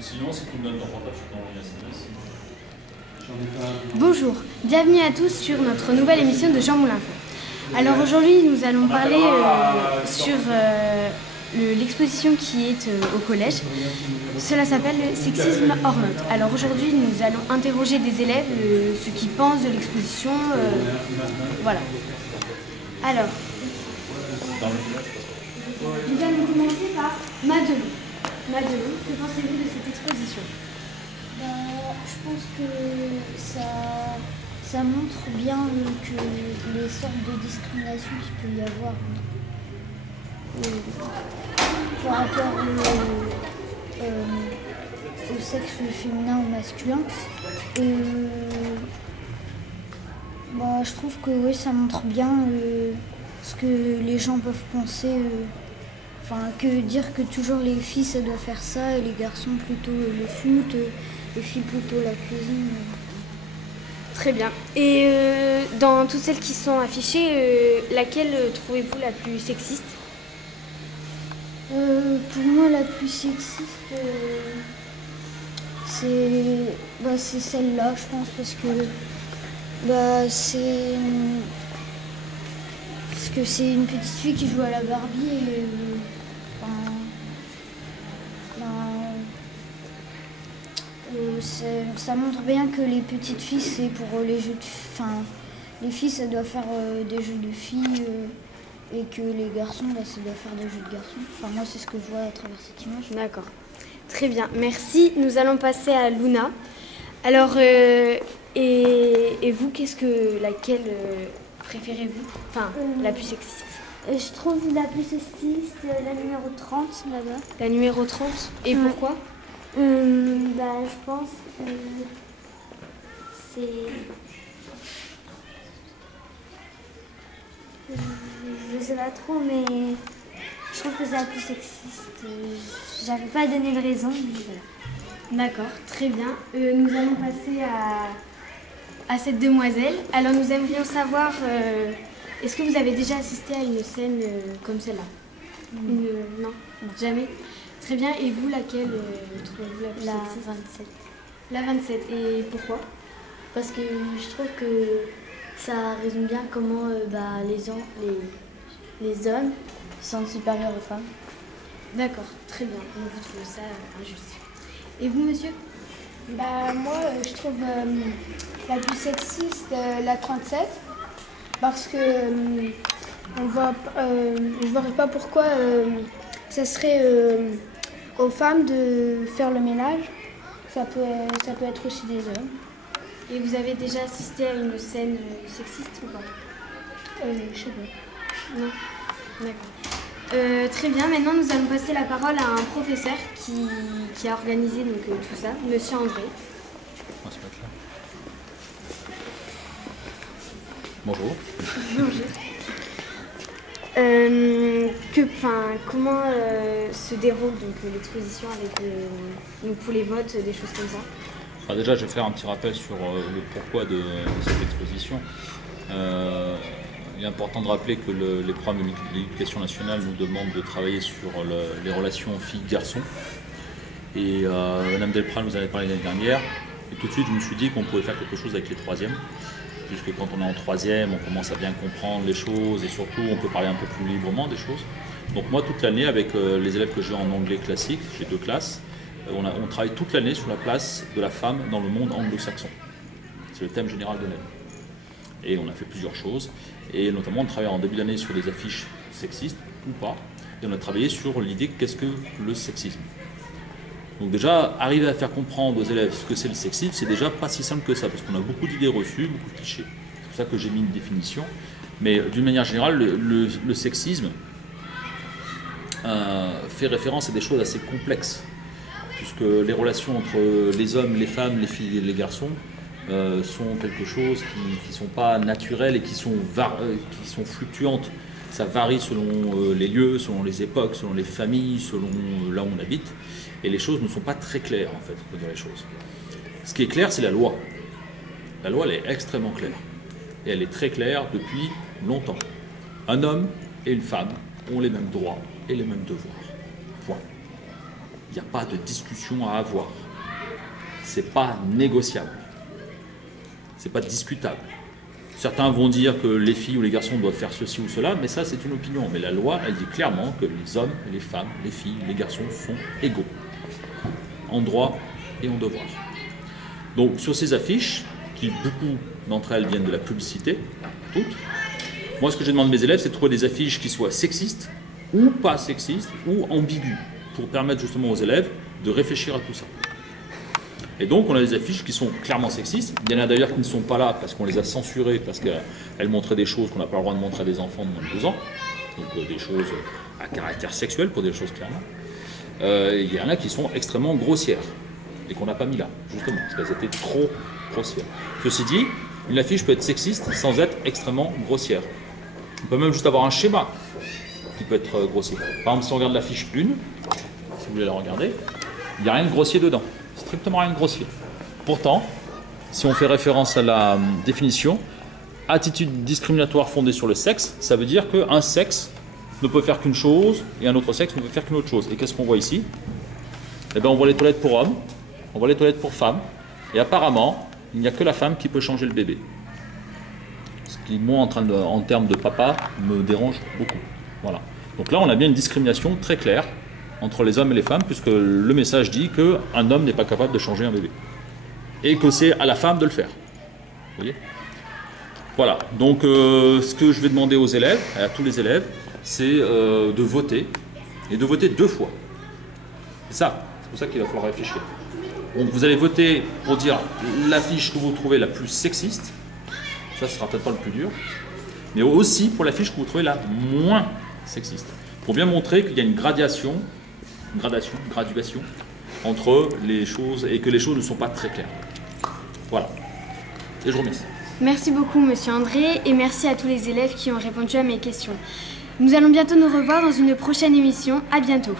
Ou sinon, si tu me donnes ton portable, je t'envoie un SMS. Bonjour, bienvenue à tous sur notre nouvelle émission de Jean Moulin Info. Alors aujourd'hui, nous allons parler sur l'exposition qui est au collège. Cela s'appelle le sexisme hors note. Alors aujourd'hui, nous allons interroger des élèves ce qu'ils pensent de l'exposition. Voilà. Alors, nous allons commencer par Madelon. Madelon, que pensez-vous de cette exposition? Je pense que ça montre bien que les sortes de discrimination qu'il peut y avoir par rapport au sexe féminin ou masculin. Je trouve que oui, ça montre bien ce que les gens peuvent penser. Que dire que toujours les filles ça doit faire ça et les garçons plutôt le foot, les filles plutôt la cuisine. Très bien. Et dans toutes celles qui sont affichées, laquelle trouvez-vous la plus sexiste? Pour moi, la plus sexiste, c'est celle-là, je pense, parce que c'est une petite fille qui joue à la Barbie et ça montre bien que les petites filles, c'est pour les jeux de... les filles, ça doit faire des jeux de filles et que les garçons, ça doit faire des jeux de garçons. Moi, c'est ce que je vois à travers cette image. D'accord. Très bien. Merci. Nous allons passer à Luna. Alors, et vous, laquelle préférez-vous? La plus sexiste? Je trouve la plus sexiste, la numéro 30, là-bas. La numéro 30? Et pourquoi? Je pense que c'est... Je sais pas trop, mais je trouve que c'est la plus sexiste. J'arrive pas à donner de raison, mais voilà. D'accord, très bien. Nous allons passer à cette demoiselle. Alors nous aimerions savoir, est-ce que vous avez déjà assisté à une scène comme celle-là? Non, jamais. Très bien. Et vous, laquelle trouvez-vous la plus sexiste? 27. La 27. Et pourquoi? Parce que je trouve que ça résume bien comment les hommes sont supérieurs aux femmes. D'accord, très bien. Donc vous trouvez ça injuste. Et vous, monsieur? Moi, je trouve la plus sexiste la 37 parce que je verrais pas pourquoi ça serait aux femmes de faire le ménage. Ça peut être aussi des hommes. Et vous avez déjà assisté à une scène sexiste ou pas? Je sais pas. Non. D'accord. Très bien, maintenant nous allons passer la parole à un professeur qui a organisé tout ça, monsieur André. On va se mettre là. Bonjour. Bonjour. Comment se déroule l'exposition avec pour les votes, des choses comme ça? Déjà, je vais faire un petit rappel sur le pourquoi de cette exposition. Il est important de rappeler que les programmes de l'éducation nationale nous demandent de travailler sur les relations filles-garçons. Et Mme Delprat nous en avait parlé l'année dernière. Et tout de suite, je me suis dit qu'on pouvait faire quelque chose avec les troisièmes. Puisque quand on est en troisième, on commence à bien comprendre les choses et surtout, on peut parler un peu plus librement des choses. Donc moi, toute l'année, avec les élèves que j'ai en anglais classique, j'ai 2 classes, on travaille toute l'année sur la place de la femme dans le monde anglo-saxon. C'est le thème général de l'année. Et on a fait plusieurs choses. Et notamment, on travaille en début d'année sur des affiches sexistes, ou pas. Et on a travaillé sur l'idée qu'est-ce que le sexisme. Donc déjà, arriver à faire comprendre aux élèves ce que c'est le sexisme, c'est déjà pas si simple que ça, parce qu'on a beaucoup d'idées reçues, beaucoup de clichés. C'est pour ça que j'ai mis une définition. Mais d'une manière générale, le sexisme fait référence à des choses assez complexes, puisque les relations entre les hommes, les femmes, les filles et les garçons sont quelque chose qui ne sont pas naturelles et qui sont fluctuantes. Ça varie selon les lieux, selon les époques, selon les familles, selon là où on habite. Et les choses ne sont pas très claires, en fait, pour dire les choses. Ce qui est clair, c'est la loi. La loi, elle est extrêmement claire. Et elle est très claire depuis longtemps. Un homme et une femme ont les mêmes droits et les mêmes devoirs. Point. il n'y a pas de discussion à avoir. C'est pas négociable. C'est pas discutable. Certains vont dire que les filles ou les garçons doivent faire ceci ou cela, mais ça c'est une opinion. Mais la loi, elle dit clairement que les hommes, les femmes, les filles, les garçons sont égaux, en droit et en devoir. Donc sur ces affiches, qui beaucoup d'entre elles viennent de la publicité, toutes, moi ce que je demande à mes élèves, c'est de trouver des affiches qui soient sexistes, ou pas sexistes, ou ambiguës, pour permettre justement aux élèves de réfléchir à tout ça. Et donc on a des affiches qui sont clairement sexistes. Il y en a d'ailleurs qui ne sont pas là parce qu'on les a censurées, parce qu'elles montraient des choses qu'on n'a pas le droit de montrer à des enfants de moins de 12 ans. Donc des choses à caractère sexuel, pour des choses clairement. Il y en a qui sont extrêmement grossières, et qu'on n'a pas mis là, justement, parce qu'elles étaient trop grossières. Ceci dit, une affiche peut être sexiste sans être extrêmement grossière. On peut même juste avoir un schéma qui peut être grossier. Par exemple, si on regarde l'affiche 1, si vous voulez la regarder, il n'y a rien de grossier dedans. Strictement rien de grossier. Pourtant, si on fait référence à la définition, attitude discriminatoire fondée sur le sexe, ça veut dire qu'un sexe ne peut faire qu'une chose et un autre sexe ne peut faire qu'une autre chose. Et qu'est-ce qu'on voit ici? Eh bien, on voit les toilettes pour hommes, on voit les toilettes pour femmes, et apparemment, il n'y a que la femme qui peut changer le bébé. Ce qui, moi, en termes de papa, me dérange beaucoup. Voilà. Donc là, on a bien une discrimination très claire entre les hommes et les femmes, puisque le message dit qu'un homme n'est pas capable de changer un bébé. Et que c'est à la femme de le faire. Vous voyez? Voilà. Donc, ce que je vais demander aux élèves, à tous les élèves, c'est de voter, et de voter 2 fois. C'est ça. C'est pour ça qu'il va falloir réfléchir. Donc, vous allez voter pour dire l'affiche que vous trouvez la plus sexiste. Ça, ce sera peut-être pas le plus dur. Mais aussi pour l'affiche que vous trouvez la moins sexiste. Pour bien montrer qu'il y a une graduation entre les choses et que les choses ne sont pas très claires. Voilà. Et je vous remercie. Merci beaucoup, monsieur André, et merci à tous les élèves qui ont répondu à mes questions. Nous allons bientôt nous revoir dans une prochaine émission. À bientôt.